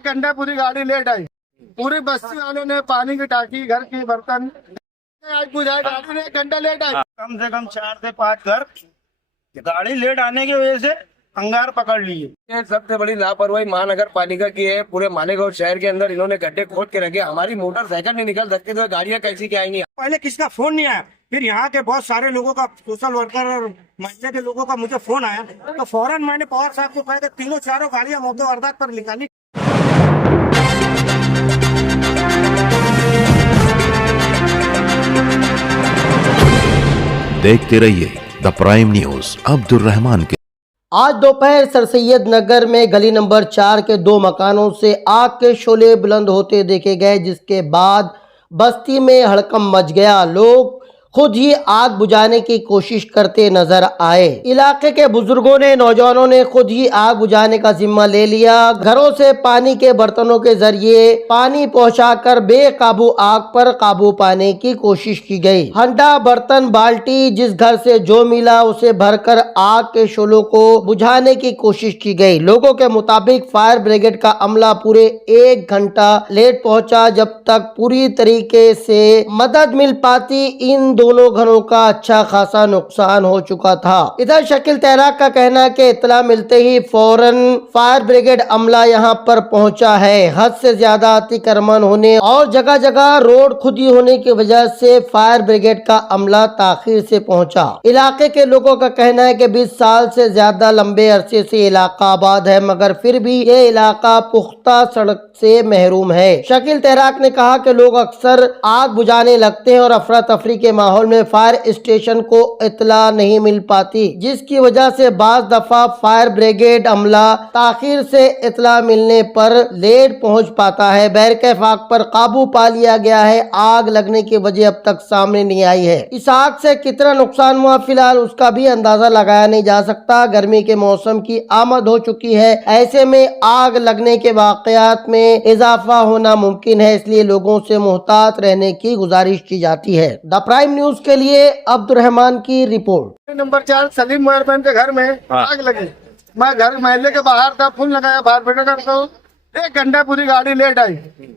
1 घंटा पूरी गाड़ी लेट आई। पूरी बस्ती वालों ने पानी की टाकी, घर की बर्तन आज बुझाए, गाड़ी ने 1 घंटा लेट आई। कम से कम 4 से 5 घर गाड़ी लेट आने की वजह से अंगार पकड़ लिए। ये सबसे बड़ी लापरवाही महानगर पालिका की है। पूरे मालेगांव शहर के अंदर इन्होंने गड्ढे खोद के रखे। हमारी मोटरसाइकिल नहीं निकल सकती तो गाड़ियां कैसी क्या आएंगी। पहले किसका फोन नहीं आया, फिर यहाँ के बहुत सारे लोगों का, सोशल वर्कर और महिला के लोगों का मुझे फोन आया, तो फौरन मैंने पवार साहब को कहा कि तीनों चारों गाड़ियां मौके वारदात पर निकाली। देखते रहिए the prime news Abdul Rahman के। आज दोपहर सरसैयद नगर में गली नंबर 4 के 2 मकानों से आग के शोले बुलंद होते देखे गए, जिसके बाद बस्ती में हड़कंप मच गया। लोग खुद ही आग बुझाने की कोशिश करते नजर आए। इलाके के बुजुर्गों ने, नौजवानों ने खुद ही आग बुझाने का जिम्मा ले लिया। घरों से पानी के बर्तनों के जरिए पानी पहुंचाकर बेकाबू आग पर काबू पाने की कोशिश की गई। हंडा, बर्तन, बाल्टी जिस घर से जो मिला उसे भरकर आग के शोलों को बुझाने की कोशिश की गई। लोगों के मुताबिक फायर ब्रिगेड का अमला पूरे 1 घंटा लेट पहुंचा। जब तक पूरी तरीके से मदद मिल पाती, इन दोनों घरों का अच्छा खासा नुकसान हो चुका था। इधर शकील तैराक का कहना है कि इत्तला मिलते ही फौरन फायर ब्रिगेड अमला यहां पर पहुंचा है। हद से ज्यादा अतिक्रमण होने और जगह जगह रोड खुदी होने की वजह से फायर ब्रिगेड का अमला ताखिर से पहुंचा। इलाके के लोगों का कहना है कि 20 साल से ज्यादा लंबे अरसे से इलाका आबाद है, मगर फिर भी ये इलाका पुख्ता सड़क से महरूम है। शकील तैराक ने कहा कि लोग अक्सर आग बुझाने लगते हैं और अफरा तफरी के माहौल में फायर स्टेशन को इत्तला नहीं मिल पाती, जिसकी वजह से बाज दफा फायर ब्रिगेड अमला ताखिर से इत्तला मिलने पर लेट पहुंच पाता है। बैरकैफ आग पर काबू पा लिया गया है। आग लगने की वजह अब तक सामने नहीं आई है। इस आग से कितना नुकसान हुआ फिलहाल उसका भी अंदाजा लगाया नहीं जा सकता। गर्मी के मौसम की आमद हो चुकी है, ऐसे में आग लगने के वाकयात में इजाफा होना मुमकिन है, इसलिए लोगों से मुहतात रहने की गुजारिश की जाती है। द प्राइम न्यूज के लिए अब्दुल रहमान की रिपोर्ट। नंबर 4 सलीम मोहरमैन के घर में आग लगी। मैं घर महल्ले के बाहर था, फूल लगाया फायर ब्रिगेड को। 1 घंटा पूरी गाड़ी लेट आई।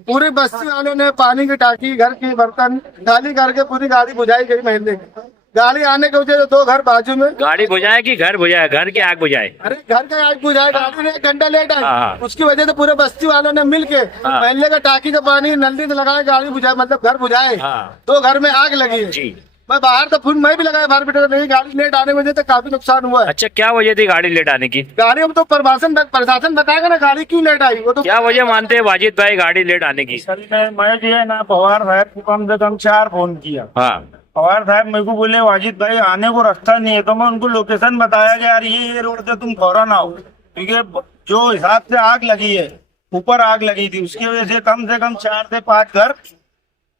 पूरी बस्ती वालों ने पानी की टाकी, घर की बर्तन खाली करके पूरी गाड़ी बुझाई गई। महल्ले की गाड़ी आने के वजह से 2 घर बाजू में गाड़ी बुझाए कि घर बुझाए? घर की आग बुझाए? अरे घर का आग बुझाए, गाड़ी ने 1 घंटा लेट आई। उसकी वजह से पूरे बस्ती वालों ने मिलके महल्ले का टाकी का पानी नल्ली से लगाए, गाड़ी बुझाए, मतलब घर बुझाए। 2 घर में आग लगी है जी। मैं बाहर तो फुल मैं भी लगाया फायर ब्रिगेड, नहीं गाड़ी लेट आने की वजह से काफी नुकसान हुआ है। अच्छा, क्या वजह थी गाड़ी लेट आने की? गाड़ी हम तो प्रशासन बताएगा ना गाड़ी क्यों लेट आई। वो तो क्या वजह मानते हैं वाजिद भाई गाड़ी लेट आने की? मैं जो है ना पवार साहब को कम से कम 4 फोन किया। पवार साहब मेरे को बोले वाजिद भाई आने को रास्ता नहीं है, तो मैं उनको लोकेशन बताया कि यार ये रोड से तुम फौरन आओ, क्योंकि जो हिसाब से आग लगी है, ऊपर आग लगी थी, उसकी वजह से कम 4 से 5 घर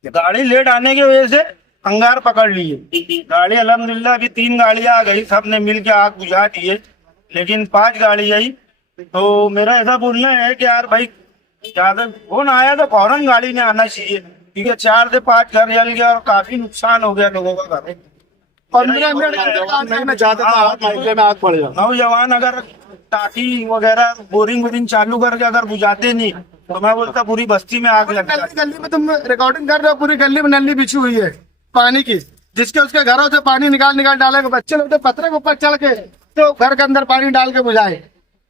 गाड़ी लेट आने की वजह से अंगार पकड़ लिए। गाड़ी अल्हम्दुलिल्लाह अभी 3 गाड़ियां आ गई, सबने मिल के आग बुझा दी है, लेकिन 5 गाड़ी आई। तो मेरा ऐसा बोलना है कि यार भाई ज्यादा फोन आया तो फौरन गाड़ी ने आना चाहिए, क्योंकि 4 से 5 घर जल गया और काफी नुकसान हो गया लोगों का। घर 15 मिनट में ज्यादा आग पड़ जाए। नौजवान अगर टाकी वगैरह बोरिंग वोरिंग चालू करके अगर बुझाते नहीं तो मैं बोलता पूरी बस्ती में आग लग जाती। गली में तुम रिकॉर्डिंग कर रहे हो, पूरी गली में नली बिछी हुई है पानी की, जिसके उसके घरों से पानी निकाल डालेगा। बच्चे लोग तो पत्थर के ऊपर चढ़ के तो घर के अंदर पानी डाल के बुझाए,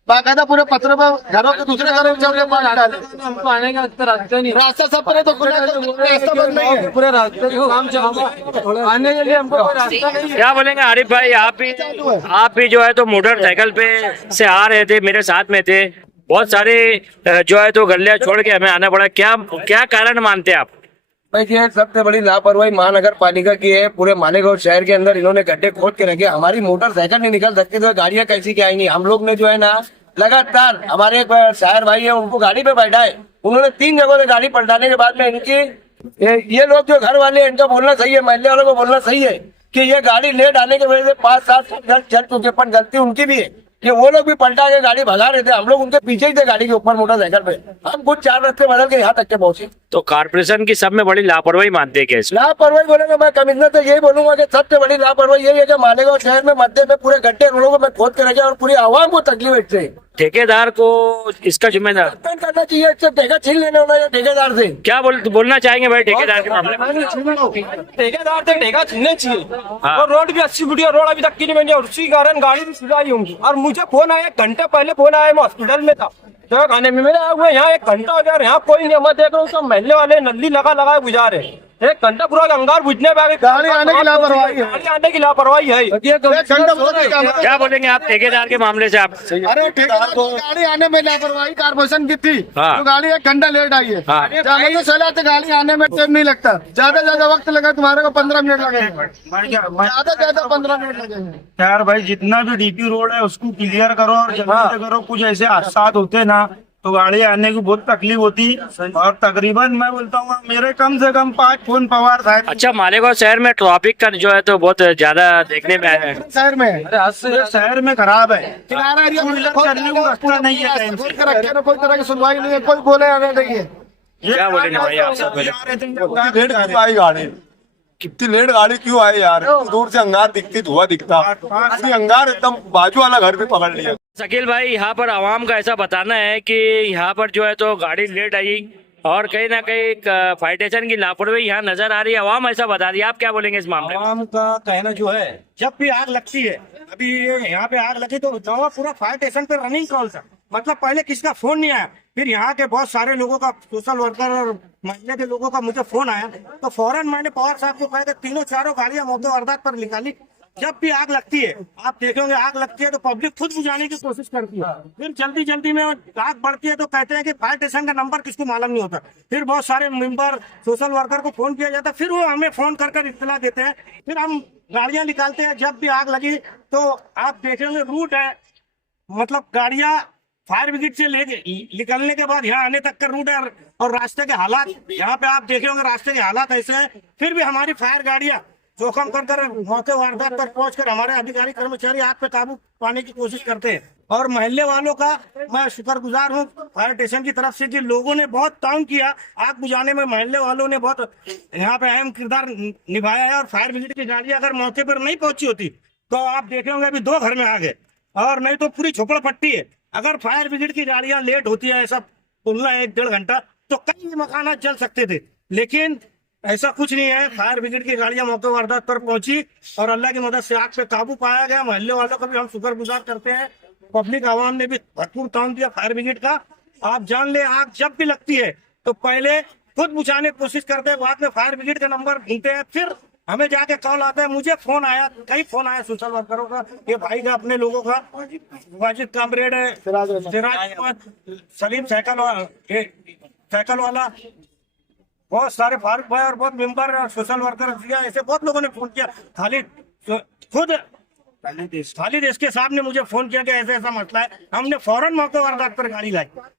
बाकायदा पूरे पत्थरों पर घरों के दूसरे घरों में चढ़ के पानी डाले। हमको आने का रास्ता नहीं, रास्ता सब पर है तो रास्ता बंद नहीं है, पूरे रास्ते काम चल आने के लिए हमको कोई रास्ता नहीं है। क्या बोलेंगे आरिफ भाई? आप भी जो है तो मोटरसाइकिल पे से आ रहे थे, मेरे साथ में थे, बहुत सारे जो है तो गलियां छोड़ के हमें आना पड़ा। क्या कारण मानते हैं आप? भाई ये सबसे बड़ी लापरवाही महानगर पालिका की है। पूरे मालेगांव शहर के अंदर इन्होंने गड्ढे खोद के रखे। हमारी मोटरसाइकिल नहीं निकल सकती तो गाड़ियां कैसी क्या आएंगी। हम लोग ने जो है ना लगातार, हमारे एक शायर भाई है उनको गाड़ी पे बैठाए, उन्होंने 3 जगहों से गाड़ी पलटाने के बाद में इनकी ये लोग जो घर वाले इनका बोलना सही है, महल्ले वालों को बोलना सही है कि ये गाड़ी लेट आने की वजह से 5-7 घर चल चुके, पर गलती उनकी भी है कि वो लोग भी पलटा के गाड़ी भगा रहे थे। हम लोग उनके पीछे ही थे गाड़ी के ऊपर मोटरसाइकिल पे। हम कुछ 4 रास्ते बदल के यहाँ तक के पहुंचे। तो कारपोरेशन की सब में बड़ी लापरवाही मानते हैं? कैसे लापरवाही बोलेंगे? मैं कमिश्नर से यही बोलूंगा कि सबसे बड़ी लापरवाही यही है कि मालेगांव शहर में मध्य में पूरे गड्ढे रोडों को मैं खोद के रखे और पूरी आवाम को तकलीफ है। ठेकेदार को इसका जिम्मेदार सस्पेंड करना चाहिए, इससे ठेका छीन लेना होना चाहिए ठेकेदार से। क्या बोलना चाहेंगे भाई ठेकेदार के मामले में? ठेकेदार से ठेका छीनने चाहिए। हाँ। और रोड भी 80 फुट रोड अभी तक की नहीं बनी और उसी कारण गाड़ी भी सुधारी होंगी। और मुझे फोन आया 1 घंटे पहले, फोन आया, मैं हॉस्पिटल में था तो खाने में मेरे आए हुए यहाँ 1 घंटा हो गया, यहाँ कोई नहीं। मैं देख रहा हूँ सब महल्ले वाले नल्ली लगा बुझा रहे, 1 घंटा पूरा अंगार बुझने पे गाड़ी आने की लापरवाही है, गाड़ी आने की लापरवाही है। क्या बोलेंगे आप ठेकेदार के मामले से? आप अरे ठेकेदार को गाड़ी आने में लापरवाही कारपोरेशन की थी, हाँ। तो गाड़ी 1 घंटा लेट आई है। हाँ। चलाते गाड़ी आने में टाइम नहीं लगता, ज्यादा वक्त लगा तुम्हारे को 15 मिनट लगेंगे, ज्यादा 15 मिनट लगेंगे। यार भाई जितना भी डीपी रोड है उसको क्लियर करो और जल्दी से करो। कुछ ऐसे हादसा होते ना तो गाड़ी आने की बहुत तकलीफ होती। और तकरीबन मैं बोलता हूँ मेरे कम से कम 5 फोन पवार साहब अच्छा, मालेगांव शहर में ट्रैफिक का जो है तो बहुत ज्यादा देखने में आया है। शहर में पूरे शहर में खराब है। किनारा एरिया में करने को रास्ता नहीं है टाइम से। कोई तरह की सुनवाई नहीं है, कोई बोले आने देखिए। क्या बोलेंगे भाई आप सब? लेट क्यों आई गाड़ी? कितनी लेट गाड़ी क्यों आई यार? दूर से अंगार दिखती, धुआं दिखता, पूरी अंगार एकदम बाजू वाला घर भी पकड़ लिया। शकील भाई, यहाँ पर आवाम का ऐसा बताना है कि यहाँ पर जो है तो गाड़ी लेट आई और कहीं ना कहीं फायर स्टेशन की लापरवाही यहाँ नजर आ रही है। आवाम ऐसा बता रही है, आप क्या बोलेंगे इस मामले में? आवाम का कहना जो है, जब भी आग लगती है, अभी यहाँ पे आग लगी तो जाओ पूरा फायर स्टेशन पे रनिंग कॉल था। मतलब पहले किसका फोन नहीं आया, फिर यहाँ के बहुत सारे लोगों का, सोशल वर्कर और महिला के लोगों का मुझे फोन आया तो फौरन मैंने पवार साहब को कहा कि 3-4 गाड़ियां मौके वारदात पर निकाली। जब भी आग लगती है आप देखेंगे, आग लगती है तो पब्लिक खुद बुझाने की कोशिश करती है, फिर जल्दी में आग बढ़ती है तो कहते हैं कि फायर स्टेशन का नंबर किसको मालूम नहीं होता। फिर बहुत सारे मेंबर सोशल वर्कर को फोन किया जाता है, फिर वो हमें फोन कर इत्तला देते हैं, फिर हम गाड़ियां निकालते हैं। जब भी आग लगी तो आप देखेंगे रूट है, मतलब गाड़ियां फायर ब्रिगेड से लेके निकलने के बाद यहाँ आने तक का रूट है और रास्ते के हालात यहाँ पे आप देखे होंगे, रास्ते के हालात ऐसे हैं। फिर भी हमारी फायर गाड़ियां जोखम कर मौके वारदात पर पहुंचकर हमारे अधिकारी कर्मचारी आग पे काबू पाने की कोशिश करते हैं। और महल्ले वालों का मैं शुक्रगुजार हूँ फायर स्टेशन की तरफ से कि लोगों ने बहुत काम किया आग बुझाने में। महल्ले वालों ने बहुत यहाँ पे अहम किरदार निभाया है और फायर ब्रिगेड की गाड़ियां अगर मौके पर नहीं पहुंची होती तो आप देखे होंगे अभी 2 घर में आग है और नहीं तो पूरी झोपड़पट्टी है। अगर फायर ब्रिगेड की गाड़ियां लेट होती है ऐसा बोलना 1-1.5 घंटा तो कई मकान जल सकते थे, लेकिन ऐसा कुछ नहीं है। फायर ब्रिगेड की गाड़ियां मौके वारदात पर पहुंची और अल्लाह की मदद से आग पे काबू पाया गया। महल्ले वालों का भी हम शुक्रगुजार करते हैं, पब्लिक आवाम ने भी भरपूर काम दिया फायर ब्रिगेड का। आप जान ले, आग जब भी लगती है तो पहले खुद बुझाने की कोशिश करते हैं, बाद में फायर ब्रिगेड का नंबर ढूंढते हैं, फिर हमें जाके कॉल आता है। मुझे फोन आया, कई फोन आया सोशल वर्करों का, ये भाई का, अपने लोगों का, वाजिद कामरेड है, सिराज अहमद, सलीम साइकिल वाला, बहुत सारे फारूक भाई और बहुत मेंबर और सोशल वर्कर, ऐसे बहुत लोगों ने फोन किया। खालिद इसके साहब ने मुझे फोन किया कि ऐसा ऐसा मसला है, हमने फौरन मौके वारदात पर गाड़ी लाई।